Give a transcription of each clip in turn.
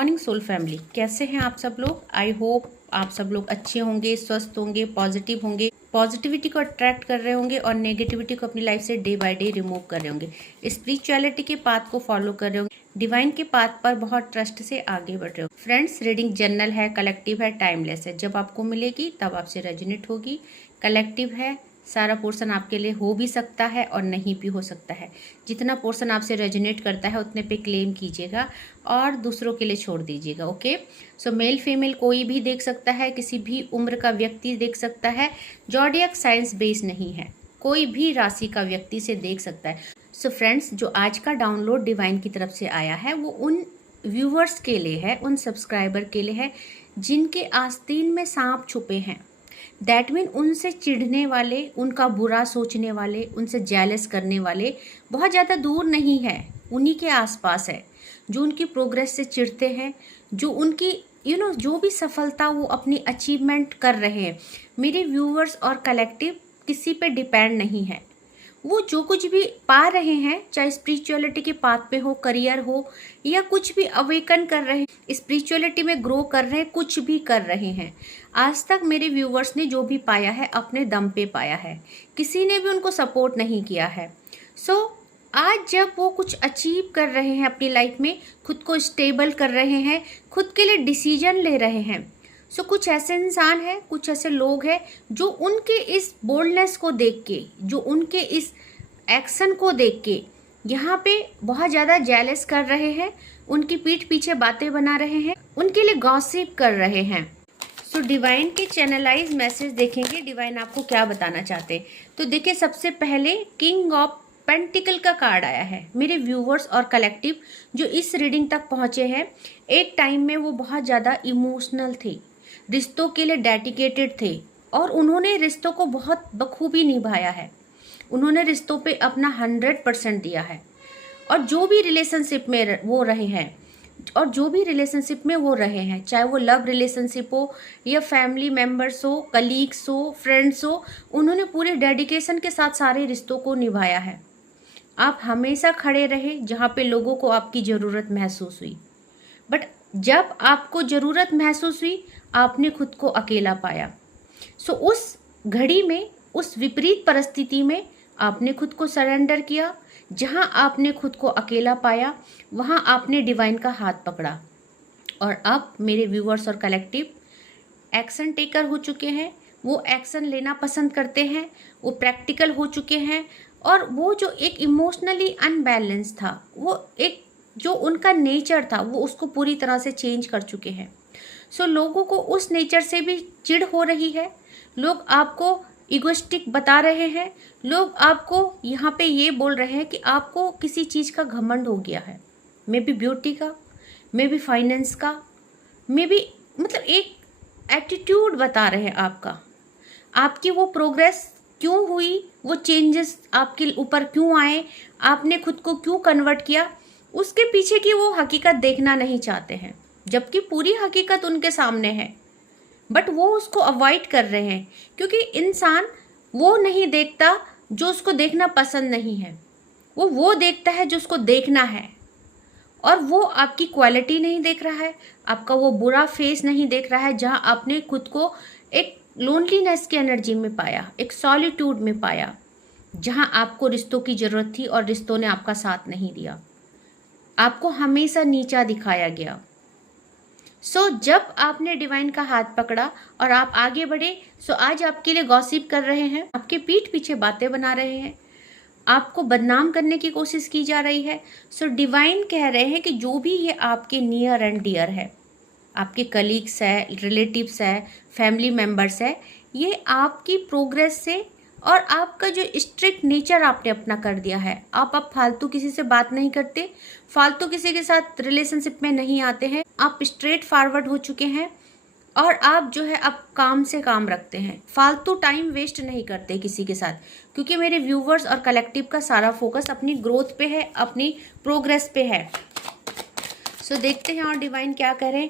Morning soul family, कैसे हैं आप सब लोग। आई होप आप सब लोग अच्छे होंगे, स्वस्थ होंगे, पॉजिटिव होंगे, पॉजिटिविटी को अट्रैक्ट कर रहे होंगे और नेगेटिविटी को अपनी लाइफ से डे बाय डे रिमूव कर रहे होंगे, स्पिरिचुअलिटी के पाथ को फॉलो कर रहे होंगे, डिवाइन के पाथ पर बहुत ट्रस्ट से आगे बढ़ रहे हो। फ्रेंड्स, रीडिंग जनरल है, कलेक्टिव है, टाइमलेस है। जब आपको मिलेगी तब आपसे रेजोनेट होगी। कलेक्टिव है, सारा पोर्शन आपके लिए हो भी सकता है और नहीं भी हो सकता है। जितना पोर्शन आपसे रेजोनेट करता है उतने पे क्लेम कीजिएगा और दूसरों के लिए छोड़ दीजिएगा। ओके, सो मेल फीमेल कोई भी देख सकता है, किसी भी उम्र का व्यक्ति देख सकता है। जॉडियक साइंस बेस नहीं है, कोई भी राशि का व्यक्ति से देख सकता है। सो फ्रेंड्स, जो आज का डाउनलोड डिवाइन की तरफ से आया है वो उन व्यूवर्स के लिए है, उन सब्सक्राइबर के लिए है जिनके आस्तीन में सांप छुपे हैं। दैट मीन उनसे चिढ़ने वाले, उनका बुरा सोचने वाले, उनसे जेलस करने वाले बहुत ज़्यादा दूर नहीं है, उन्हीं के आसपास है। जो उनकी प्रोग्रेस से चिढ़ते हैं, जो उनकी जो भी सफलता वो अपनी अचीवमेंट कर रहे हैं। मेरे व्यूवर्स और कलेक्टिव किसी पे डिपेंड नहीं है। वो जो कुछ भी पा रहे हैं, चाहे स्पिरिचुअलिटी के पाथ पे हो, करियर हो, या कुछ भी अवेकन कर रहे हैं, स्पिरिचुअलिटी में ग्रो कर रहे हैं, कुछ भी कर रहे हैं। आज तक मेरे व्यूवर्स ने जो भी पाया है अपने दम पे पाया है, किसी ने भी उनको सपोर्ट नहीं किया है। सो आज जब वो कुछ अचीव कर रहे हैं अपनी लाइफ में, खुद को स्टेबल कर रहे हैं, खुद के लिए डिसीजन ले रहे हैं। सो कुछ ऐसे इंसान हैं, कुछ ऐसे लोग हैं जो उनके इस बोल्डनेस को देख के, जो उनके इस एक्शन को देख के यहाँ पे बहुत ज़्यादा जेलस कर रहे हैं, उनकी पीठ पीछे बातें बना रहे हैं, उनके लिए गॉसिप कर रहे हैं। सो डिवाइन के चैनलाइज मैसेज देखेंगे, डिवाइन आपको क्या बताना चाहते हैं। तो देखिए, सबसे पहले किंग ऑफ पेंटिकल का कार्ड आया है। मेरे व्यूवर्स और कलेक्टिव जो इस रीडिंग तक पहुँचे हैं, एक टाइम में वो बहुत ज़्यादा इमोशनल थे, रिश्तों के लिए डेडिकेटेड थे और उन्होंने रिश्तों को बहुत बखूबी निभाया है। उन्होंने रिश्तों पे अपना 100% दिया है। और जो भी रिलेशनशिप में वो रहे हैं, चाहे वो लव रिलेशनशिप हो या फैमिली मेम्बर्स हो, कलीग्स हो, फ्रेंड्स हो, उन्होंने पूरे डेडिकेशन के साथ सारे रिश्तों को निभाया है। आप हमेशा खड़े रहे जहाँ पे लोगों को आपकी ज़रूरत महसूस हुई, बट जब आपको ज़रूरत महसूस हुई आपने खुद को अकेला पाया। सो उस घड़ी में, उस विपरीत परिस्थिति में आपने खुद को सरेंडर किया। जहां आपने खुद को अकेला पाया वहां आपने डिवाइन का हाथ पकड़ा। और अब मेरे व्यूवर्स और कलेक्टिव एक्शन टेकर हो चुके हैं, वो एक्शन लेना पसंद करते हैं, वो प्रैक्टिकल हो चुके हैं। और वो जो एक इमोशनली अनबैलेंस था, वो एक जो उनका नेचर था, वो उसको पूरी तरह से चेंज कर चुके हैं। सो लोगों को उस नेचर से भी चिढ़ हो रही है। लोग आपको इगोइस्टिक बता रहे हैं, लोग आपको यहाँ पे ये बोल रहे हैं कि आपको किसी चीज़ का घमंड हो गया है। मे बी ब्यूटी का, मे बी फाइनेंस का, मे बी मतलब एक एटीट्यूड बता रहे हैं आपका। आपकी वो प्रोग्रेस क्यों हुई, वो चेंजेस आपके ऊपर क्यों आए, आपने खुद को क्यों कन्वर्ट किया, उसके पीछे की वो हकीकत देखना नहीं चाहते हैं, जबकि पूरी हकीकत उनके सामने है। बट वो उसको अवॉइड कर रहे हैं क्योंकि इंसान वो नहीं देखता जो उसको देखना पसंद नहीं है, वो देखता है जो उसको देखना है। और वो आपकी क्वालिटी नहीं देख रहा है, आपका वो बुरा फेस नहीं देख रहा है जहां आपने खुद को एक लोनलीनेस की एनर्जी में पाया, एक सॉलिट्यूड में पाया, जहां आपको रिश्तों की ज़रूरत थी और रिश्तों ने आपका साथ नहीं दिया, आपको हमेशा नीचा दिखाया गया। सो जब आपने डिवाइन का हाथ पकड़ा और आप आगे बढ़े, सो आज आपके लिए गॉसिप कर रहे हैं, आपके पीठ पीछे बातें बना रहे हैं, आपको बदनाम करने की कोशिश की जा रही है। सो डिवाइन कह रहे हैं कि जो भी ये आपके नियर एंड डियर है, आपके कलीग्स है, रिलेटिव्स है, फैमिली मेम्बर्स है, ये आपकी प्रोग्रेस से और आपका जो स्ट्रिक्ट नेचर आपने अपना कर दिया है, आप अब फालतू किसी से बात नहीं करते, फालतू किसी के साथ रिलेशनशिप में नहीं आते हैं, आप स्ट्रेट फॉरवर्ड हो चुके हैं और आप जो है अब काम से काम रखते हैं, फालतू टाइम वेस्ट नहीं करते किसी के साथ। क्योंकि मेरे व्यूवर्स और कलेक्टिव का सारा फोकस अपनी ग्रोथ पे है, अपनी प्रोग्रेस पे है। सो देखते हैं और डिवाइन क्या करें।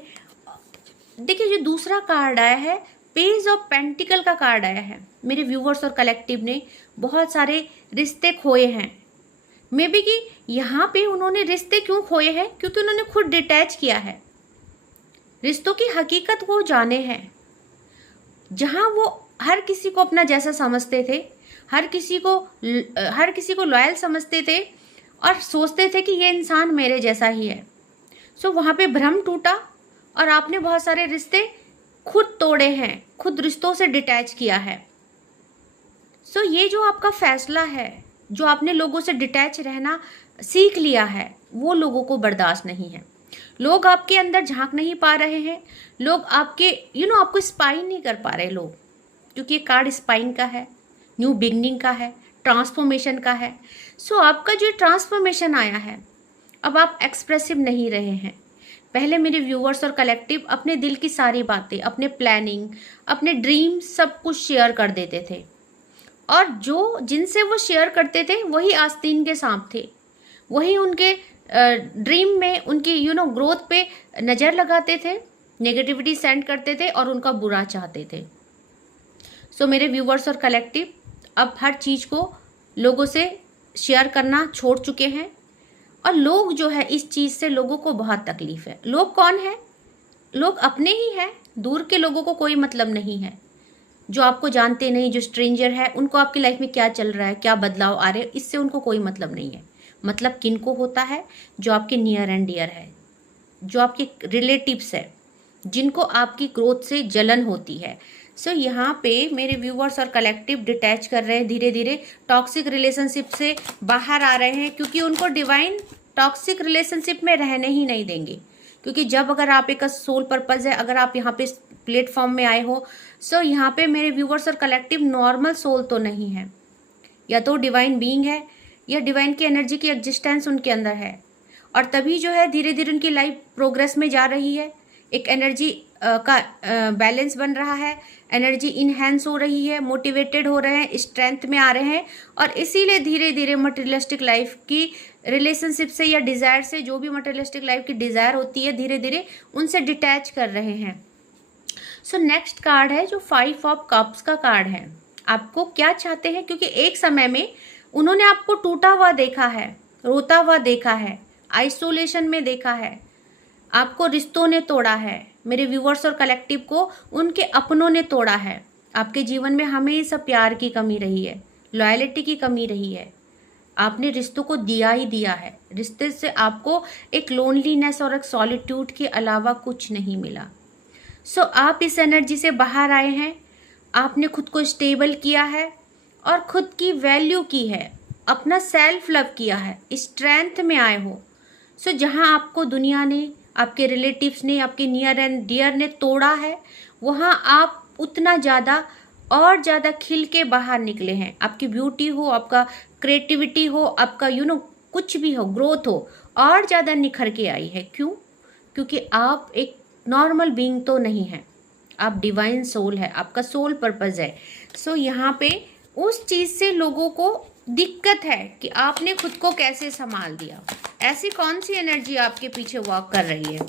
देखिए, जो दूसरा कार्ड आया है, पेज ऑफ पेंटिकल का कार्ड आया है। मेरे व्यूवर्स और कलेक्टिव ने बहुत सारे रिश्ते खोए हैं। मे बी कि यहाँ पे उन्होंने रिश्ते क्यों खोए हैं, क्योंकि उन्होंने खुद डिटैच किया है। रिश्तों की हकीकत वो जाने हैं। जहाँ वो हर किसी को अपना जैसा समझते थे, हर किसी को लॉयल समझते थे और सोचते थे कि ये इंसान मेरे जैसा ही है। सो वहाँ पे भ्रम टूटा और आपने बहुत सारे रिश्ते खुद तोड़े हैं, खुद रिश्तों से डिटैच किया है। सो ये जो आपका फैसला है, जो आपने लोगों से डिटैच रहना सीख लिया है, वो लोगों को बर्दाश्त नहीं है। लोग आपके अंदर झांक नहीं पा रहे हैं, लोग आपके आपको स्पाइन नहीं कर पा रहे लोग, क्योंकि ये कार्ड स्पाइन का है, न्यू बिगनिंग का है, ट्रांसफॉर्मेशन का है। सो आपका जो ट्रांसफॉर्मेशन आया है, अब आप एक्सप्रेसिव नहीं रहे हैं। पहले मेरे व्यूअर्स और कलेक्टिव अपने दिल की सारी बातें, अपने प्लानिंग, अपने ड्रीम सब कुछ शेयर कर देते थे, और जो जिनसे वो शेयर करते थे वही आस्तीन के सांप थे, वही उनके ड्रीम में उनकी ग्रोथ पे नज़र लगाते थे, नेगेटिविटी सेंड करते थे और उनका बुरा चाहते थे। सो मेरे व्यूवर्स और कलेक्टिव अब हर चीज़ को लोगों से शेयर करना छोड़ चुके हैं, और लोग जो है इस चीज़ से लोगों को बहुत तकलीफ है। लोग कौन है? लोग अपने ही हैं, दूर के लोगों को कोई मतलब नहीं है। जो आपको जानते नहीं, जो स्ट्रेंजर है, उनको आपकी लाइफ में क्या चल रहा है, क्या बदलाव आ रहे हैं, इससे उनको कोई मतलब नहीं है। मतलब किनको होता है? जो आपके नियर एंड डियर है, जो आपके रिलेटिव्स है, जिनको आपकी ग्रोथ से जलन होती है। सो यहाँ पे मेरे व्यूअर्स और कलेक्टिव डिटैच कर रहे हैं, धीरे धीरे टॉक्सिक रिलेशनशिप से बाहर आ रहे हैं, क्योंकि उनको डिवाइन टॉक्सिक रिलेशनशिप में रहने ही नहीं देंगे। क्योंकि जब अगर आप एक सोल पर्पज़ है, अगर आप यहाँ पे प्लेटफॉर्म में आए हो, सो यहाँ पे मेरे व्यूअर्स और कलेक्टिव नॉर्मल सोल तो नहीं है, या तो डिवाइन बीइंग है, या डिवाइन की एनर्जी की एग्जिस्टेंस उनके अंदर है। और तभी जो है धीरे धीरे उनकी लाइफ प्रोग्रेस में जा रही है, एक एनर्जी का बैलेंस बन रहा है, एनर्जी इनहेंस हो रही है, मोटिवेटेड हो रहे हैं, स्ट्रेंथ में आ रहे हैं, और इसीलिए धीरे धीरे मटेरियलिस्टिक लाइफ की रिलेशनशिप से या डिज़ायर से, जो भी मटेरियलिस्टिक लाइफ की डिज़ायर होती है, धीरे धीरे उनसे डिटैच कर रहे हैं। सो नेक्स्ट कार्ड है जो 5 ऑफ कप्स का कार्ड है। आपको क्या चाहते हैं? क्योंकि एक समय में उन्होंने आपको टूटा हुआ देखा है, रोता हुआ देखा है, आइसोलेशन में देखा है, आपको रिश्तों ने तोड़ा है। मेरे व्यूवर्स और कलेक्टिव को उनके अपनों ने तोड़ा है। आपके जीवन में हमेशा प्यार की कमी रही है, लॉयल्टी की कमी रही है, आपने रिश्तों को दिया ही दिया है। रिश्ते से आपको एक लोनलीनेस और एक सॉलिट्यूड के अलावा कुछ नहीं मिला। सो आप इस एनर्जी से बाहर आए हैं, आपने खुद को स्टेबल किया है और खुद की वैल्यू की है, अपना सेल्फ लव किया है, स्ट्रेंथ में आए हो। सो जहाँ आपको दुनिया ने, आपके रिलेटिव्स ने, आपके नियर एंड डियर ने तोड़ा है, वहाँ आप उतना ज़्यादा और ज़्यादा खिल के बाहर निकले हैं। आपकी ब्यूटी हो, आपका क्रिएटिविटी हो, आपका कुछ भी हो, ग्रोथ हो, और ज़्यादा निखर के आई है। क्यों? क्योंकि आप एक नॉर्मल बीइंग तो नहीं है, आप डिवाइन सोल है, आपका सोल पर्पज़ है। सो यहाँ पे उस चीज़ से लोगों को दिक्कत है कि आपने खुद को कैसे संभाल दिया। ऐसी कौन सी एनर्जी आपके पीछे वॉक कर रही है?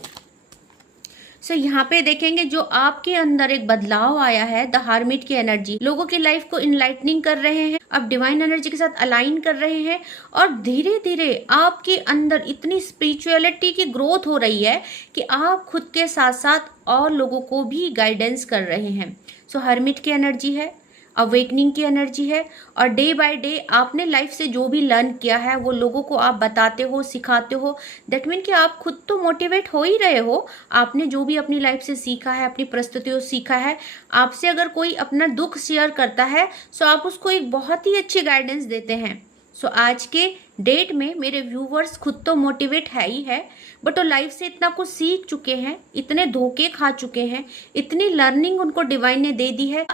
सो यहाँ पे देखेंगे जो आपके अंदर एक बदलाव आया है, द हार्मिट की एनर्जी लोगों की लाइफ को इनलाइटनिंग कर रहे हैं, अब डिवाइन एनर्जी के साथ अलाइन कर रहे हैं, और धीरे धीरे आपके अंदर इतनी स्पिरिचुअलिटी की ग्रोथ हो रही है कि आप खुद के साथ साथ और लोगों को भी गाइडेंस कर रहे हैं। सो हार्मिट की एनर्जी है, अवेकनिंग की एनर्जी है, और डे बाय डे आपने लाइफ से जो भी लर्न किया है वो लोगों को आप बताते हो, सिखाते हो। दैट मीन कि आप खुद तो मोटिवेट हो ही रहे हो, आपने जो भी अपनी लाइफ से सीखा है, अपनी परिस्थितियों से सीखा है। आपसे अगर कोई अपना दुख शेयर करता है सो आप उसको एक बहुत ही अच्छी गाइडेंस देते हैं। सो आज के डेट में मेरे व्यूवर्स खुद तो मोटिवेट है ही है, बट वो लाइफ से इतना कुछ सीख चुके हैं, इतने धोखे खा चुके हैं, इतनी लर्निंग उनको डिवाइन ने दे दी है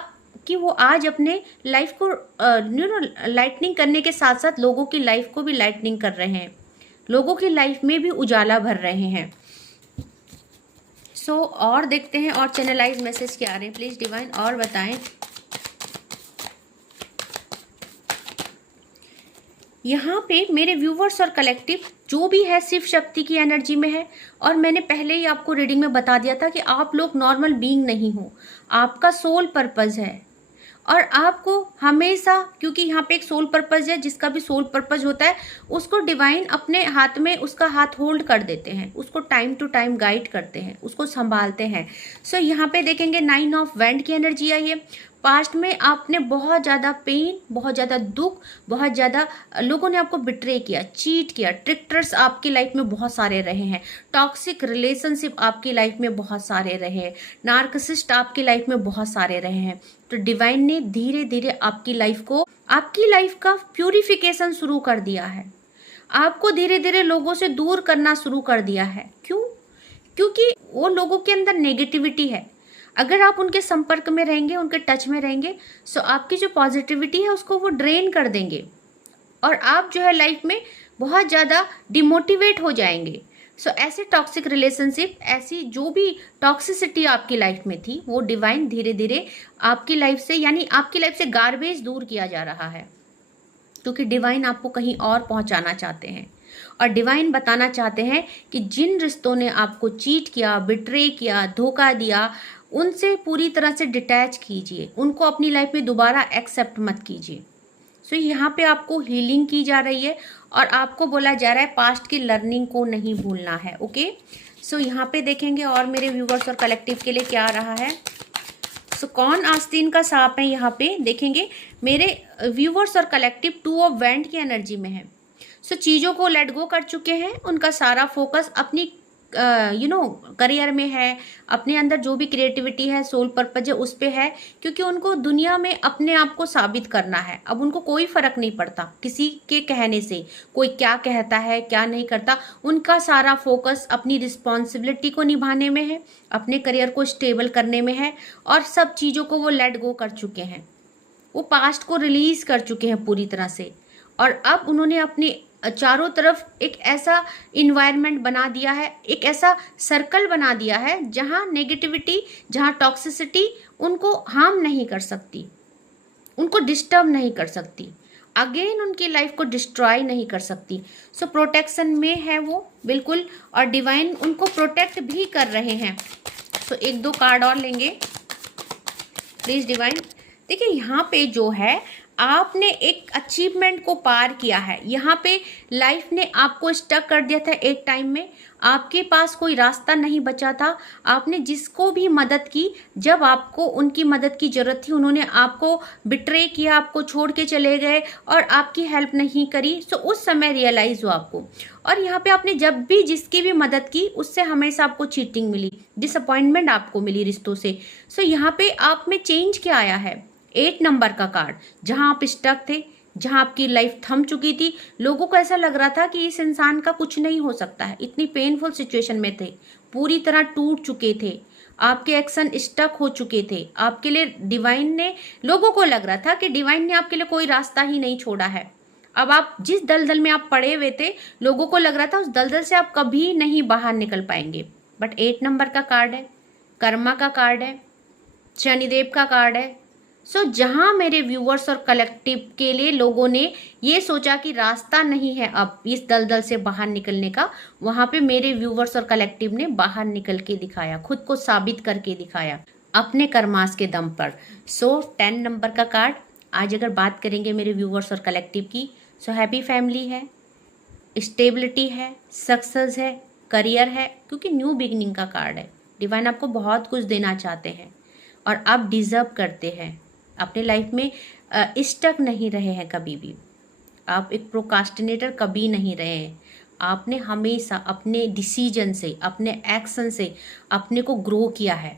कि वो आज अपने लाइफ को लाइटनिंग करने के साथ साथ लोगों की लाइफ को भी लाइटनिंग कर रहे हैं, लोगों की लाइफ में भी उजाला भर रहे हैं। सो और देखते हैं और चैनलाइज मैसेज क्या आ रहे हैं, प्लीज़ डिवाइन और बताएं। यहाँ पे मेरे व्यूवर्स और कलेक्टिव जो भी है शिव शक्ति की एनर्जी में है, और मैंने पहले ही आपको रीडिंग में बता दिया था कि आप लोग नॉर्मल बीइंग नहीं हो, आपका सोल पर्पज़ है, और आपको हमेशा, क्योंकि यहाँ पे एक सोल पर्पज है, जिसका भी सोल पर्पज होता है उसको डिवाइन अपने हाथ में उसका हाथ होल्ड कर देते हैं, उसको टाइम टू टाइम गाइड करते हैं, उसको संभालते हैं। सो यहाँ पे देखेंगे 9 ऑफ वैंड की एनर्जी आई है। पास्ट में आपने बहुत ज़्यादा पेन, बहुत ज़्यादा दुख, बहुत ज़्यादा लोगों ने आपको बिट्रे किया, चीट किया, ट्रिक्टर्स आपकी लाइफ में बहुत सारे रहे हैं, टॉक्सिक रिलेशनशिप आपकी लाइफ में बहुत सारे रहे हैं, नार्सिसिस्ट आपकी लाइफ में बहुत सारे रहे हैं। तो डिवाइन ने धीरे धीरे आपकी लाइफ का प्यूरिफिकेशन शुरू कर दिया है, आपको धीरे धीरे लोगों से दूर करना शुरू कर दिया है। क्यों? क्योंकि वो लोगों के अंदर नेगेटिविटी है। अगर आप उनके संपर्क में रहेंगे, उनके टच में रहेंगे, सो आपकी जो पॉजिटिविटी है उसको वो ड्रेन कर देंगे और आप जो है लाइफ में बहुत ज़्यादा डिमोटिवेट हो जाएंगे। सो ऐसे टॉक्सिक रिलेशनशिप, ऐसी जो भी टॉक्सिसिटी आपकी लाइफ में थी, वो डिवाइन धीरे धीरे आपकी लाइफ से, यानी आपकी लाइफ से गार्बेज दूर किया जा रहा है, क्योंकि डिवाइन आपको कहीं और पहुंचाना चाहते हैं। और डिवाइन बताना चाहते हैं कि जिन रिश्तों ने आपको चीट किया, बिट्रे किया, धोखा दिया, उनसे पूरी तरह से डिटैच कीजिए, उनको अपनी लाइफ में दोबारा एक्सेप्ट मत कीजिए। सो यहाँ पे आपको हीलिंग की जा रही है और आपको बोला जा रहा है पास्ट की लर्निंग को नहीं भूलना है। ओके, सो यहाँ पे देखेंगे और मेरे व्यूवर्स और कलेक्टिव के लिए क्या आ रहा है। सो कौन आस्तीन का सांप है, यहाँ पे देखेंगे मेरे व्यूवर्स और कलेक्टिव 2 ऑफ वैंड की एनर्जी में है। सो चीज़ों को लेट गो कर चुके हैं, उनका सारा फोकस अपनी करियर में है, अपने अंदर जो भी क्रिएटिविटी है, सोल पर्पज है, उस पे है, क्योंकि उनको दुनिया में अपने आप को साबित करना है। अब उनको कोई फर्क नहीं पड़ता किसी के कहने से, कोई क्या कहता है क्या नहीं करता, उनका सारा फोकस अपनी रिस्पॉन्सिबिलिटी को निभाने में है, अपने करियर को स्टेबल करने में है, और सब चीज़ों को वो लेट गो कर चुके हैं, वो पास्ट को रिलीज कर चुके हैं पूरी तरह से। और अब उन्होंने अपने चारों तरफ एक ऐसा इन्वायरमेंट बना दिया है, एक ऐसा सर्कल बना दिया है जहां नेगेटिविटी, जहां टॉक्सिसिटी उनको हार्म नहीं कर सकती, उनको डिस्टर्ब नहीं कर सकती, अगेन उनकी लाइफ को डिस्ट्रॉय नहीं कर सकती। सो प्रोटेक्शन में है वो बिल्कुल, और डिवाइन उनको प्रोटेक्ट भी कर रहे हैं। सो 1-2 कार्ड और लेंगे प्लीज डिवाइन। देखिए यहाँ पे जो है, आपने एक अचीवमेंट को पार किया है, यहाँ पे लाइफ ने आपको स्टक कर दिया था एक टाइम में, आपके पास कोई रास्ता नहीं बचा था, आपने जिसको भी मदद की, जब आपको उनकी मदद की जरूरत थी, उन्होंने आपको बिट्रे किया, आपको छोड़ के चले गए और आपकी हेल्प नहीं करी। सो उस समय रियलाइज हुआ आपको, और यहाँ पे आपने जब भी जिसकी भी मदद की, उससे हमेशा आपको चीटिंग मिली, डिसअपॉइंटमेंट आपको मिली रिश्तों से। सो यहाँ पे आप में चेंज क्या आया है, 8 नंबर का कार्ड, जहां आप स्टक थे, जहां आपकी लाइफ थम चुकी थी, लोगों को ऐसा लग रहा था कि इस इंसान का कुछ नहीं हो सकता है, इतनी पेनफुल सिचुएशन में थे, पूरी तरह टूट चुके थे, आपके एक्शन स्टक हो चुके थे, आपके लिए डिवाइन ने, लोगों को लग रहा था कि डिवाइन ने आपके लिए कोई रास्ता ही नहीं छोड़ा है। अब आप जिस दलदल में आप पड़े हुए थे, लोगों को लग रहा था उस दलदल से आप कभी नहीं बाहर निकल पाएंगे, बट 8 नंबर का कार्ड है, कर्मा का कार्ड है, शनिदेव का कार्ड है। सो जहां मेरे व्यूअर्स और कलेक्टिव के लिए लोगों ने ये सोचा कि रास्ता नहीं है अब इस दलदल से बाहर निकलने का, वहां पे मेरे व्यूअर्स और कलेक्टिव ने बाहर निकल के दिखाया, खुद को साबित करके दिखाया अपने कर्मास के दम पर। सो 10 नंबर का कार्ड। आज अगर बात करेंगे मेरे व्यूअर्स और कलेक्टिव की, सो हैप्पी फैमिली है, स्टेबिलिटी है, सक्सेस है, करियर है, क्योंकि न्यू बिगनिंग का कार्ड है। डिवाइन आपको बहुत कुछ देना चाहते हैं और आप डिजर्व करते हैं, अपने लाइफ में स्टक नहीं रहे हैं कभी भी, आप एक प्रोकास्टिनेटर कभी नहीं रहे हैं, आपने हमेशा अपने डिसीजन से, अपने एक्शन से अपने को ग्रो किया है।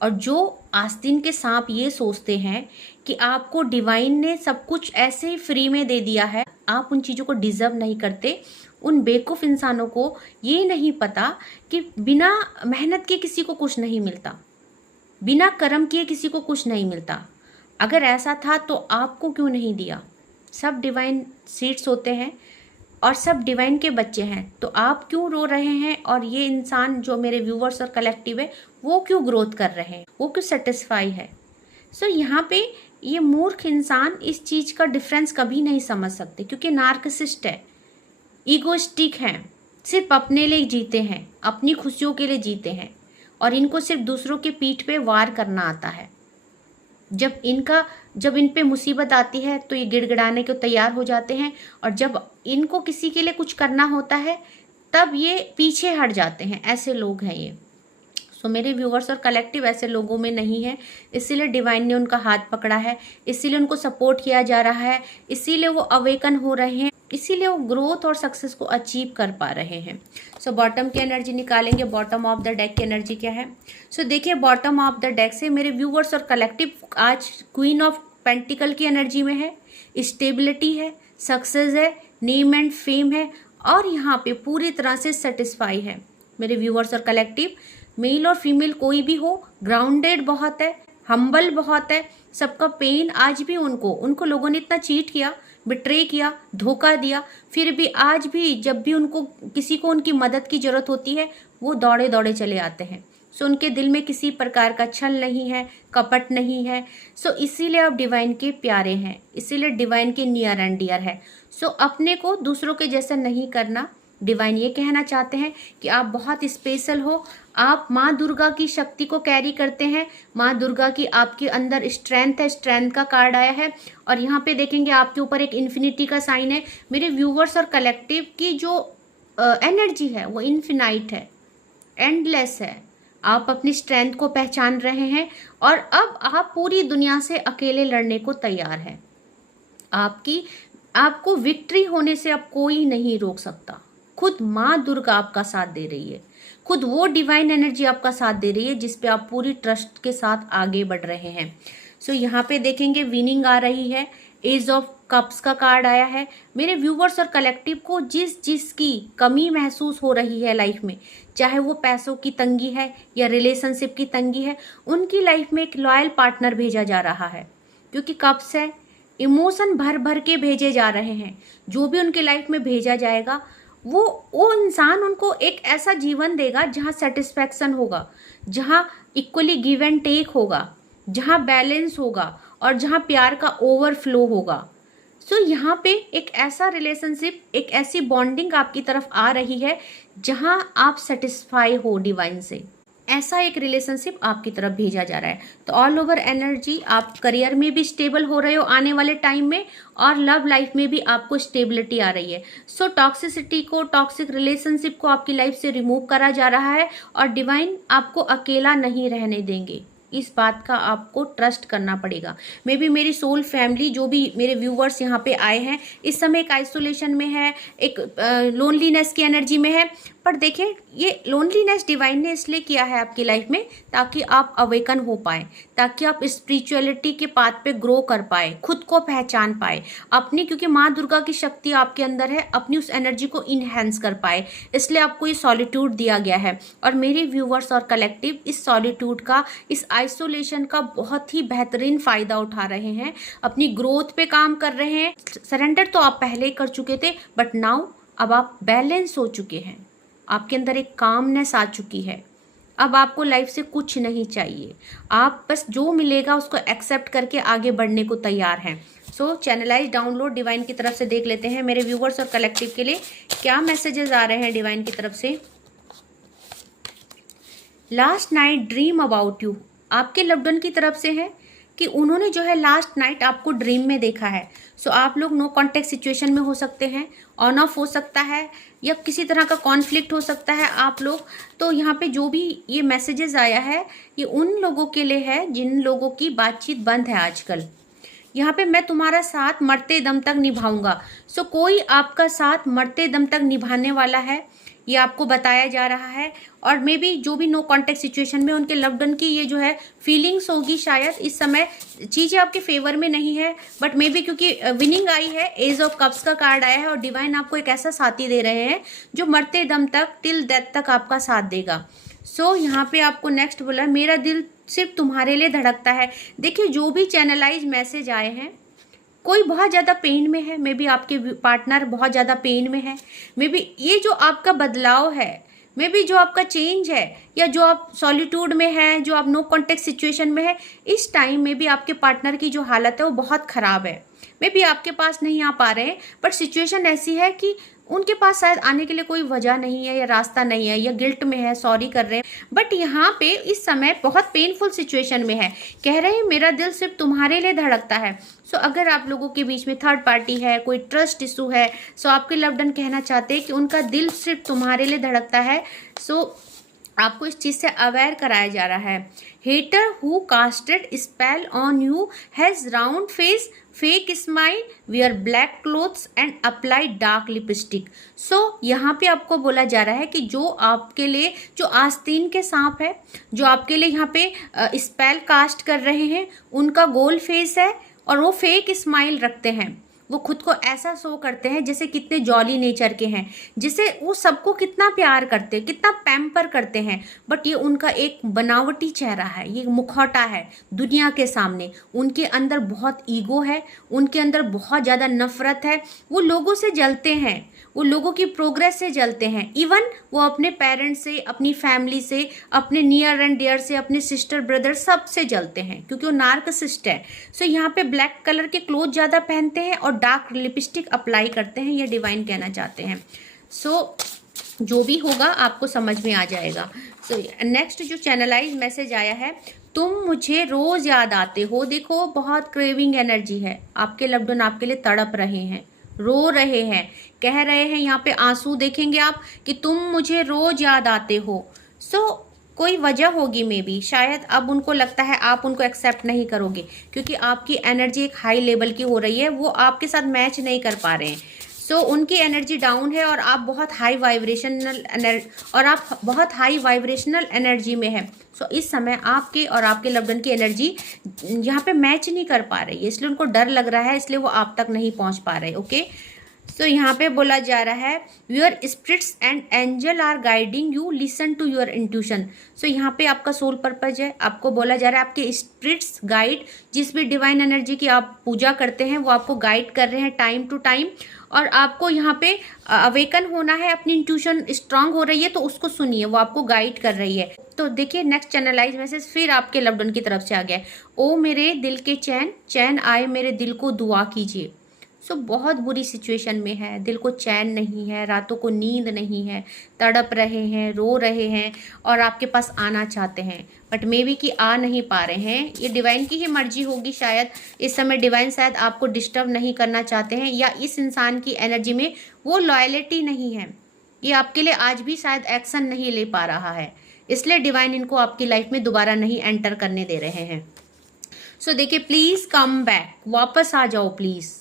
और जो आस्तीन के सांप ये सोचते हैं कि आपको डिवाइन ने सब कुछ ऐसे ही फ्री में दे दिया है, आप उन चीज़ों को डिजर्व नहीं करते, उन बेवकूफ़ इंसानों को ये नहीं पता कि बिना मेहनत के किसी को कुछ नहीं मिलता, बिना कर्म किए किसी को कुछ नहीं मिलता। अगर ऐसा था तो आपको क्यों नहीं दिया? सब डिवाइन सीड्स होते हैं और सब डिवाइन के बच्चे हैं, तो आप क्यों रो रहे हैं? और ये इंसान जो मेरे व्यूवर्स और कलेक्टिव है, वो क्यों ग्रोथ कर रहे हैं, वो क्यों सेटिस्फाई है? सो यहाँ पे ये मूर्ख इंसान इस चीज़ का डिफरेंस कभी नहीं समझ सकते, क्योंकि नार्सिसिस्ट है, ईगोइस्टिक हैं, सिर्फ अपने लिए जीते हैं, अपनी खुशियों के लिए जीते हैं, और इनको सिर्फ दूसरों के पीठ पे वार करना आता है। जब इन पे मुसीबत आती है तो ये गिड़गिड़ाने को तैयार हो जाते हैं, और जब इनको किसी के लिए कुछ करना होता है तब ये पीछे हट जाते हैं। ऐसे लोग हैं ये। सो मेरे व्यूअर्स और कलेक्टिव ऐसे लोगों में नहीं है, इसीलिए डिवाइन ने उनका हाथ पकड़ा है, इसीलिए उनको सपोर्ट किया जा रहा है, इसीलिए वो अवेकन हो रहे हैं, इसीलिए वो ग्रोथ और सक्सेस को अचीव कर पा रहे हैं। सो बॉटम की एनर्जी निकालेंगे। बॉटम ऑफ द डेक की एनर्जी क्या है? सो देखिए, बॉटम ऑफ द डेक से मेरे व्यूअर्स और कलेक्टिव आज क्वीन ऑफ पेंटिकल की एनर्जी में है, स्टेबिलिटी है, सक्सेस है, नेम एंड फेम है, और यहाँ पे पूरी तरह से सेटिस्फाई है। मेरे व्यूअर्स और कलेक्टिव, मेल और फीमेल कोई भी हो, ग्राउंडेड बहुत है, हम्बल बहुत है। सबका पेन आज भी उनको लोगों ने इतना चीट किया, बिट्रे किया, धोखा दिया, फिर भी आज भी जब भी उनको किसी को उनकी मदद की ज़रूरत होती है वो दौड़े दौड़े चले आते हैं। सो उनके दिल में किसी प्रकार का छल नहीं है, कपट नहीं है। सो इसीलिए आप डिवाइन के प्यारे हैं, इसीलिए डिवाइन के नियर एंड डियर है। सो अपने को दूसरों के जैसा नहीं करना। डिवाइन ये कहना चाहते हैं कि आप बहुत स्पेशल हो, आप माँ दुर्गा की शक्ति को कैरी करते हैं। माँ दुर्गा की आपके अंदर स्ट्रेंथ है, स्ट्रेंथ का कार्ड आया है, और यहाँ पे देखेंगे आपके ऊपर एक इन्फिनिटी का साइन है। मेरे व्यूवर्स और कलेक्टिव की जो एनर्जी है वो इन्फिनाइट है, एंडलेस है। आप अपनी स्ट्रेंथ को पहचान रहे हैं और अब आप पूरी दुनिया से अकेले लड़ने को तैयार हैं। आपको विक्ट्री होने से अब कोई नहीं रोक सकता। खुद माँ दुर्गा आपका साथ दे रही है, खुद वो डिवाइन एनर्जी आपका साथ दे रही है जिस पे आप पूरी ट्रस्ट के साथ आगे बढ़ रहे हैं। सो यहाँ पे देखेंगे विनिंग आ रही है, एज ऑफ कप्स का कार्ड आया है। मेरे व्यूवर्स और कलेक्टिव को जिस की कमी महसूस हो रही है लाइफ में, चाहे वो पैसों की तंगी है या रिलेशनशिप की तंगी है, उनकी लाइफ में एक लॉयल पार्टनर भेजा जा रहा है, क्योंकि कप्स है, इमोशन भर भर के भेजे जा रहे हैं। जो भी उनके लाइफ में भेजा जाएगा वो इंसान उनको एक ऐसा जीवन देगा जहाँ सेटिस्फैक्शन होगा, जहाँ इक्वली गिव एंड टेक होगा, जहाँ बैलेंस होगा और जहाँ प्यार का ओवरफ्लो होगा। सो यहाँ पे एक ऐसा रिलेशनशिप, एक ऐसी बॉन्डिंग आपकी तरफ आ रही है जहाँ आप सेटिस्फाई हो डिवाइन से। ऐसा एक रिलेशनशिप आपकी तरफ भेजा जा रहा है। तो ऑल ओवर एनर्जी, आप करियर में भी स्टेबल हो रहे हो आने वाले टाइम में, और लव लाइफ में भी आपको स्टेबिलिटी आ रही है। सो टॉक्सिसिटी को, टॉक्सिक रिलेशनशिप को आपकी लाइफ से रिमूव करा जा रहा है, और डिवाइन आपको अकेला नहीं रहने देंगे। इस बात का आपको ट्रस्ट करना पड़ेगा। मे बी मेरी सोल फैमिली, जो भी मेरे व्यूवर्स यहाँ पे आए हैं, इस समय एक आइसोलेशन में है, एक लोनलीनेस की एनर्जी में है। पर देखें, ये लोनलीनेस डिवाइन ने इसलिए किया है आपकी लाइफ में ताकि आप अवेकन हो पाए, ताकि आप स्पिरिचुअलिटी के पाथ पे ग्रो कर पाए, खुद को पहचान पाए अपनी, क्योंकि माँ दुर्गा की शक्ति आपके अंदर है, अपनी उस एनर्जी को इनहेंस कर पाए। इसलिए आपको ये सॉलिट्यूड दिया गया है। और मेरे व्यूवर्स और कलेक्टिव इस सॉलिट्यूड का, इस आइसोलेशन का बहुत ही बेहतरीन फ़ायदा उठा रहे हैं, अपनी ग्रोथ पे काम कर रहे हैं। सरेंडर तो आप पहले ही कर चुके थे, बट नाउ अब आप बैलेंस हो चुके हैं, आपके अंदर एक कामनेस आ चुकी है। अब आपको लाइफ से कुछ नहीं चाहिए, आप बस जो मिलेगा उसको एक्सेप्ट करके आगे बढ़ने को तैयार हैं। सो चैनलाइज डाउनलोड डिवाइन की तरफ से देख लेते हैं मेरे व्यूवर्स और कलेक्टिव के लिए क्या मैसेजेस आ रहे हैं डिवाइन की तरफ से। Last night dream about you, आपके लव्ड वन की तरफ से है कि उन्होंने जो है लास्ट नाइट आपको ड्रीम में देखा है। सो आप लोग नो कॉन्टेक्ट सिचुएशन में हो सकते हैं, ऑन ऑफ हो सकता है, या किसी तरह का कॉन्फ्लिक्ट हो सकता है आप लोग। तो यहाँ पे जो भी ये मैसेजेस आया है, ये उन लोगों के लिए है जिन लोगों की बातचीत बंद है आजकल। यहाँ पे मैं तुम्हारा साथ मरते दम तक निभाऊंगा। सो कोई आपका साथ मरते दम तक निभाने वाला है, ये आपको बताया जा रहा है। और मे बी जो भी नो कॉन्टेक्ट सिचुएशन में उनके लव्ड वन की ये जो है फीलिंग्स होगी, शायद इस समय चीज़ें आपके फेवर में नहीं है, बट मे बी क्योंकि विनिंग आई है, एज ऑफ कप्स का कार्ड आया है, और डिवाइन आपको एक ऐसा साथी दे रहे हैं जो मरते दम तक, टिल डेथ तक आपका साथ देगा। सो यहाँ पे आपको नेक्स्ट बोला, मेरा दिल सिर्फ तुम्हारे लिए धड़कता है। देखिए, जो भी चैनलाइज मैसेज आए हैं, कोई बहुत ज़्यादा पेन में है, मे बी आपके पार्टनर बहुत ज़्यादा पेन में है, मे बी ये जो आपका बदलाव है, मे बी जो आपका चेंज है, या जो आप सॉलिट्यूड में है, जो आप नो कॉन्टेक्ट सिचुएशन में है, इस टाइम में भी आपके पार्टनर की जो हालत है वो बहुत ख़राब है। मे बी आपके पास नहीं आ पा रहे हैं, बट सिचुएशन ऐसी है कि उनके पास शायद आने के लिए कोई वजह नहीं है या रास्ता नहीं है, या गिल्ट में है, सॉरी कर रहे हैं, बट यहाँ पे इस समय बहुत पेनफुल सिचुएशन में है। कह रहे हैं मेरा दिल सिर्फ तुम्हारे लिए धड़कता है। सो अगर आप लोगों के बीच में थर्ड पार्टी है, कोई ट्रस्ट इशू है, सो आपके लव्ड वन कहना चाहते हैं कि उनका दिल सिर्फ तुम्हारे लिए धड़कता है। सो आपको इस चीज से अवेयर कराया जा रहा है। Hater who casted spell on you has round face, fake smile, wear black clothes and apply dark lipstick. So यहाँ पे आपको बोला जा रहा है कि जो आपके लिए, जो आस्तीन के सांप है, जो आपके लिए यहाँ पे स्पेल कास्ट कर रहे हैं, उनका गोल फेस है और वो फेक स्माइल रखते हैं। वो खुद को ऐसा शो करते हैं जैसे कितने जॉली नेचर के हैं, जिसे वो सबको कितना प्यार करते हैं, कितना पैम्पर करते हैं, बट ये उनका एक बनावटी चेहरा है, ये मुखौटा है दुनिया के सामने। उनके अंदर बहुत ईगो है, उनके अंदर बहुत ज़्यादा नफरत है, वो लोगों से जलते हैं, वो लोगों की प्रोग्रेस से जलते हैं। इवन वो अपने पेरेंट्स से, अपनी फैमिली से, अपने नियर एंड डियर से, अपने सिस्टर ब्रदर सब से जलते हैं, क्योंकि वो नार्सिसिस्ट है। सो यहाँ पे ब्लैक कलर के क्लोथ ज़्यादा पहनते हैं और डार्क लिपस्टिक अप्लाई करते हैं, ये डिवाइन कहना चाहते हैं। सो जो भी होगा आपको समझ में आ जाएगा। सो नेक्स्ट जो चैनलाइज मैसेज आया है, तुम मुझे रोज याद आते हो। देखो बहुत क्रेविंग एनर्जी है, आपके लव्ड वन आपके लिए तड़प रहे हैं, रो रहे हैं, कह रहे हैं, यहाँ पे आंसू देखेंगे आप कि तुम मुझे रोज याद आते हो। सो कोई वजह होगी मे बी, शायद अब उनको लगता है आप उनको एक्सेप्ट नहीं करोगे, क्योंकि आपकी एनर्जी एक हाई लेवल की हो रही है, वो आपके साथ मैच नहीं कर पा रहे हैं। सो उनकी एनर्जी डाउन है और आप बहुत हाई वाइब्रेशनल एनर्जी में है। सो इस समय आपके और आपके लव्ड वन की एनर्जी यहाँ पे मैच नहीं कर पा रही है, इसलिए उनको डर लग रहा है, इसलिए वो आप तक नहीं पहुँच पा रहे। ओके, सो यहाँ पे बोला जा रहा है your spirits and angel are guiding you, listen to your intuition. So यहाँ पे आपका सोल पर्पज है, आपको बोला जा रहा है आपके स्पिरिट्स गाइड, जिस भी डिवाइन एनर्जी की आप पूजा करते हैं वो आपको गाइड कर रहे हैं टाइम टू टाइम, और आपको यहाँ पे अवेकन होना है, अपनी इंट्यूशन स्ट्रांग हो रही है तो उसको सुनिए, वो आपको गाइड कर रही है। तो देखिए नेक्स्ट चैनलाइज मैसेज फिर आपके लव्ड वन की तरफ से आ गया है, ओ मेरे दिल के चैन, चैन आए मेरे दिल को दुआ कीजिए। सो बहुत बुरी सिचुएशन में है, दिल को चैन नहीं है, रातों को नींद नहीं है, तड़प रहे हैं, रो रहे हैं और आपके पास आना चाहते हैं, बट मे बी कि आ नहीं पा रहे हैं। ये डिवाइन की ही मर्जी होगी, शायद इस समय डिवाइन शायद आपको डिस्टर्ब नहीं करना चाहते हैं, या इस इंसान की एनर्जी में वो लॉयल्टी नहीं है, ये आपके लिए आज भी शायद एक्शन नहीं ले पा रहा है, इसलिए डिवाइन इनको आपकी लाइफ में दोबारा नहीं एंटर करने दे रहे हैं। सो देखिए प्लीज़ कम बैक, वापस आ जाओ प्लीज़।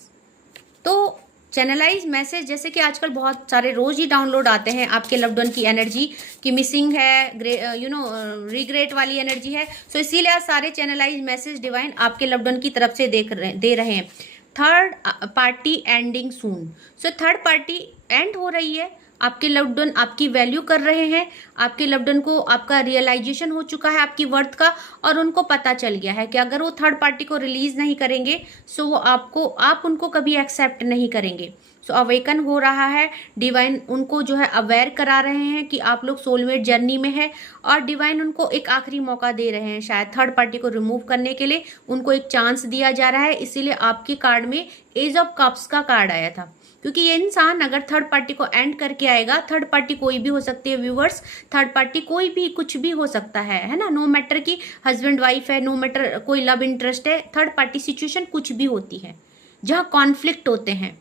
तो चैनलाइज मैसेज जैसे कि आजकल बहुत सारे रोज ही डाउनलोड आते हैं, आपके लव्ड वन की एनर्जी की मिसिंग है, रिग्रेट वाली एनर्जी है, सो इसीलिए आज सारे चैनलाइज मैसेज डिवाइन आपके लव्ड वन की तरफ से दे रहे हैं। Third party ending soon. So third party and हो रही है, आपके लव्ड वन आपकी वैल्यू कर रहे हैं, आपके लव्ड वन को आपका रियलाइजेशन हो चुका है आपकी वर्थ का, और उनको पता चल गया है कि अगर वो थर्ड पार्टी को रिलीज नहीं करेंगे सो वो आप उनको कभी एक्सेप्ट नहीं करेंगे। सो अवेकन हो रहा है, डिवाइन उनको जो है अवेयर करा रहे हैं कि आप लोग सोलमेट जर्नी में है, और डिवाइन उनको एक आखिरी मौका दे रहे हैं, शायद थर्ड पार्टी को रिमूव करने के लिए उनको एक चांस दिया जा रहा है। इसीलिए आपके कार्ड में एज ऑफ कप्स का कार्ड आया था, क्योंकि ये इंसान अगर थर्ड पार्टी को एंड करके आएगा, थर्ड पार्टी कोई भी हो सकती है व्यूवर्स, थर्ड पार्टी कोई भी कुछ भी हो सकता है ना, नो मैटर कि हस्बैंड वाइफ है, नो मैटर कोई लव इंटरेस्ट है, थर्ड पार्टी सिचुएशन कुछ भी होती है, जहाँ कॉन्फ्लिक्ट होते हैं,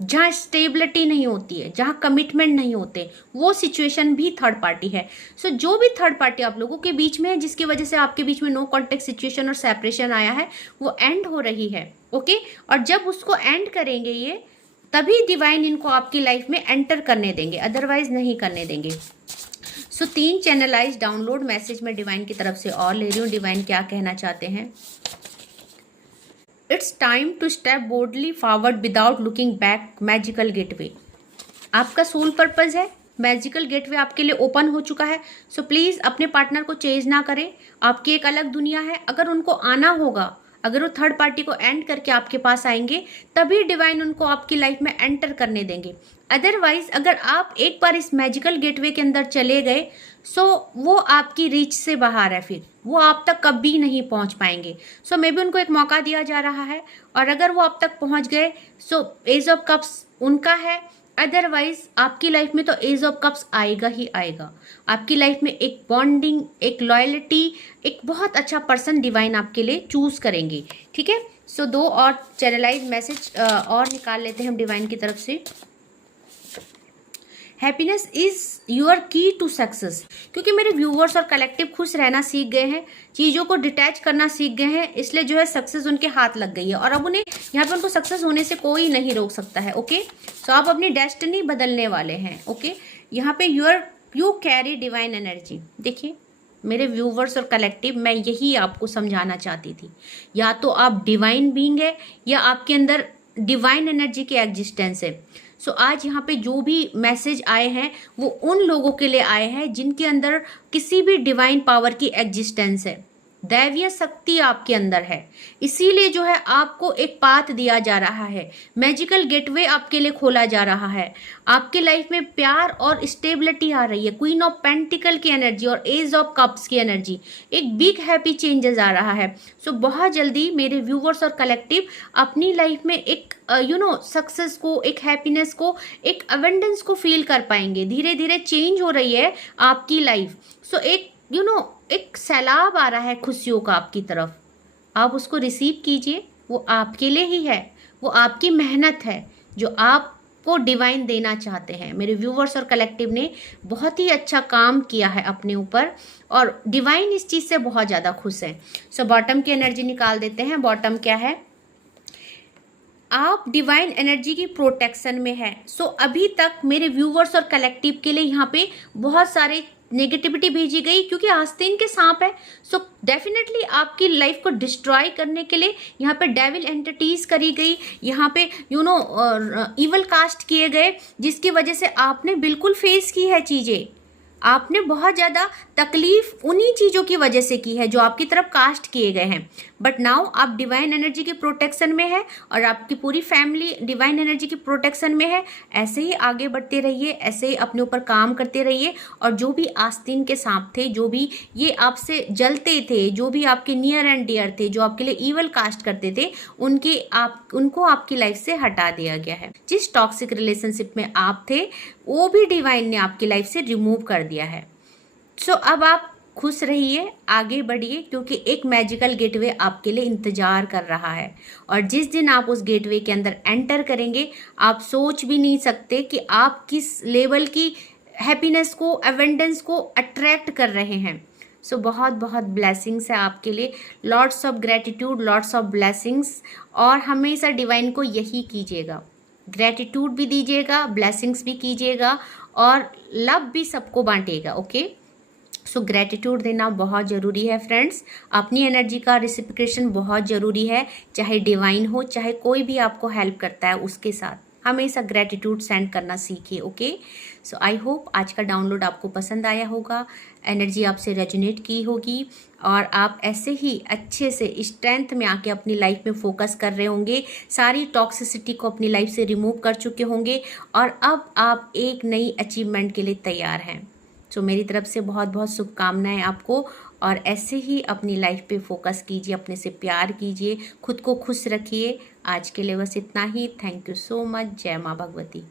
जहाँ स्टेबिलिटी नहीं होती है, जहाँ कमिटमेंट नहीं होते, वो सिचुएशन भी थर्ड पार्टी है। सो जो भी थर्ड पार्टी आप लोगों के बीच में है, जिसकी वजह से आपके बीच में नो कॉन्टेक्ट सिचुएशन और सेपरेशन आया है, वो एंड हो रही है। ओके, और जब उसको एंड करेंगे ये, तभी डिवाइन इनको आपकी लाइफ में एंटर करने देंगे, अदरवाइज नहीं करने देंगे। सो 3 चैनलाइज डाउनलोड मैसेज में डिवाइन की तरफ से और ले रही हूँ, डिवाइन क्या कहना चाहते हैं। It's time to step boldly forward without looking back, magical gateway. आपका सोल पर्पज है, मैजिकल गेटवे आपके लिए ओपन हो चुका है। सो प्लीज़ अपने पार्टनर को चेंज ना करें, आपकी एक अलग दुनिया है। अगर उनको आना होगा, अगर वो थर्ड पार्टी को एंड करके आपके पास आएंगे, तभी डिवाइन उनको आपकी लाइफ में एंटर करने देंगे। अदरवाइज अगर आप एक बार इस मैजिकल गेटवे के अंदर चले गए, सो वो आपकी रीच से बाहर है, फिर वो आप तक कभी नहीं पहुंच पाएंगे। सो मे बी उनको एक मौका दिया जा रहा है, और अगर वो आप तक पहुंच गए, सो एज ऑफ कप्स उनका है, अदरवाइज आपकी लाइफ में तो एज ऑफ कप्स आएगा ही आएगा। आपकी लाइफ में एक बॉन्डिंग, एक लॉयल्टी, एक बहुत अच्छा पर्सन डिवाइन आपके लिए चूज करेंगे। ठीक है, सो 2 और चैनलाइज मैसेज और निकाल लेते हैं हम डिवाइन की तरफ से। हैप्पीनेस इज योर की टू सक्सेस। क्योंकि मेरे व्यूवर्स और कलेक्टिव खुश रहना सीख गए हैं, चीज़ों को डिटैच करना सीख गए हैं, इसलिए जो है सक्सेस उनके हाथ लग गई है और अब उन्हें यहाँ पे उनको सक्सेस होने से कोई नहीं रोक सकता है। ओके, सो आप अपनी डेस्टिनी बदलने वाले हैं। ओके, यहाँ पे यू कैरी डिवाइन एनर्जी। देखिए मेरे व्यूवर्स और कलेक्टिव, मैं यही आपको समझाना चाहती थी, या तो आप डिवाइन बीइंग है या आपके अंदर डिवाइन एनर्जी की एग्जिस्टेंस है। सो आज यहाँ पे जो भी मैसेज आए हैं वो उन लोगों के लिए आए हैं जिनके अंदर किसी भी डिवाइन पावर की एग्जिस्टेंस है, दैवीय शक्ति आपके अंदर है। इसीलिए जो है आपको एक पाथ दिया जा रहा है, मैजिकल गेटवे आपके लिए खोला जा रहा है। आपके लाइफ में प्यार और स्टेबिलिटी आ रही है, क्वीन ऑफ पेंटिकल की एनर्जी और एज ऑफ कप्स की एनर्जी, एक बिग हैप्पी चेंजेस आ रहा है। सो बहुत जल्दी मेरे व्यूवर्स और कलेक्टिव अपनी लाइफ में एक सक्सेस को, एक हैप्पीनेस को, एक अवेंडेंस को फील कर पाएंगे। धीरे धीरे चेंज हो रही है आपकी लाइफ। सो एक एक सैलाब आ रहा है खुशियों का आपकी तरफ, आप उसको रिसीव कीजिए। वो आपके लिए ही है, वो आपकी मेहनत है जो आपको डिवाइन देना चाहते हैं। मेरे व्यूवर्स और कलेक्टिव ने बहुत ही अच्छा काम किया है अपने ऊपर और डिवाइन इस चीज़ से बहुत ज़्यादा खुश है। सो बॉटम की एनर्जी निकाल देते हैं। बॉटम क्या है? आप डिवाइन एनर्जी की प्रोटेक्शन में है। सो अभी तक मेरे व्यूवर्स और कलेक्टिव के लिए यहाँ पे बहुत सारे नेगेटिविटी भेजी गई क्योंकि आस्तीन के सांप है। सो डेफिनेटली आपकी लाइफ को डिस्ट्रॉय करने के लिए यहाँ पे डेविल एंटिटीज करी गई, यहाँ पे इवल कास्ट किए गए, जिसकी वजह से आपने बिल्कुल फेस की है चीज़ें। आपने बहुत ज़्यादा तकलीफ उन्हीं चीज़ों की वजह से की है जो आपकी तरफ कास्ट किए गए हैं। बट नाउ आप डिवाइन एनर्जी की प्रोटेक्शन में है और आपकी पूरी फैमिली डिवाइन एनर्जी की प्रोटेक्शन में है। ऐसे ही आगे बढ़ते रहिए, ऐसे ही अपने ऊपर काम करते रहिए और जो भी आस्तीन के सांप थे, जो भी ये आपसे जलते थे, जो भी आपके नियर एंड डियर थे, जो आपके लिए ईवल कास्ट करते थे, उनको आपकी लाइफ से हटा दिया गया है। जिस टॉक्सिक रिलेशनशिप में आप थे वो भी डिवाइन ने आपकी लाइफ से रिमूव कर दिया है। सो अब आप खुश रहिए, आगे बढ़िए, क्योंकि एक मैजिकल गेटवे आपके लिए इंतजार कर रहा है और जिस दिन आप उस गेटवे के अंदर एंटर करेंगे आप सोच भी नहीं सकते कि आप किस लेवल की हैप्पीनेस को, अवेंडेंस को अट्रैक्ट कर रहे हैं। सो बहुत बहुत ब्लेसिंग्स है आपके लिए, lots of gratitude, lots of blessings. और हमेशा डिवाइन को यही कीजिएगा, ग्रेटिट्यूड भी दीजिएगा, ब्लेसिंग्स भी कीजिएगा और लव भी सबको बांटिएगा। ओके, सो ग्रेटिट्यूड देना बहुत ज़रूरी है फ्रेंड्स। अपनी एनर्जी का रिसिप्लिकेशन बहुत ज़रूरी है, चाहे डिवाइन हो, चाहे कोई भी आपको हेल्प करता है उसके साथ हमेशा ग्रेटिट्यूड सेंड करना सीखिए। ओके, सो आई होप आज का डाउनलोड आपको पसंद आया होगा, एनर्जी आपसे रेजोनेट की होगी और आप ऐसे ही अच्छे से स्ट्रेंथ में आके अपनी लाइफ में फोकस कर रहे होंगे, सारी टॉक्सिसिटी को अपनी लाइफ से रिमूव कर चुके होंगे और अब आप एक नई अचीवमेंट के लिए तैयार हैं। सो मेरी तरफ से बहुत बहुत शुभकामनाएं आपको और ऐसे ही अपनी लाइफ पे फोकस कीजिए, अपने से प्यार कीजिए, खुद को खुश रखिए। आज के लिए बस इतना ही। Thank you so much. जय माँ भगवती।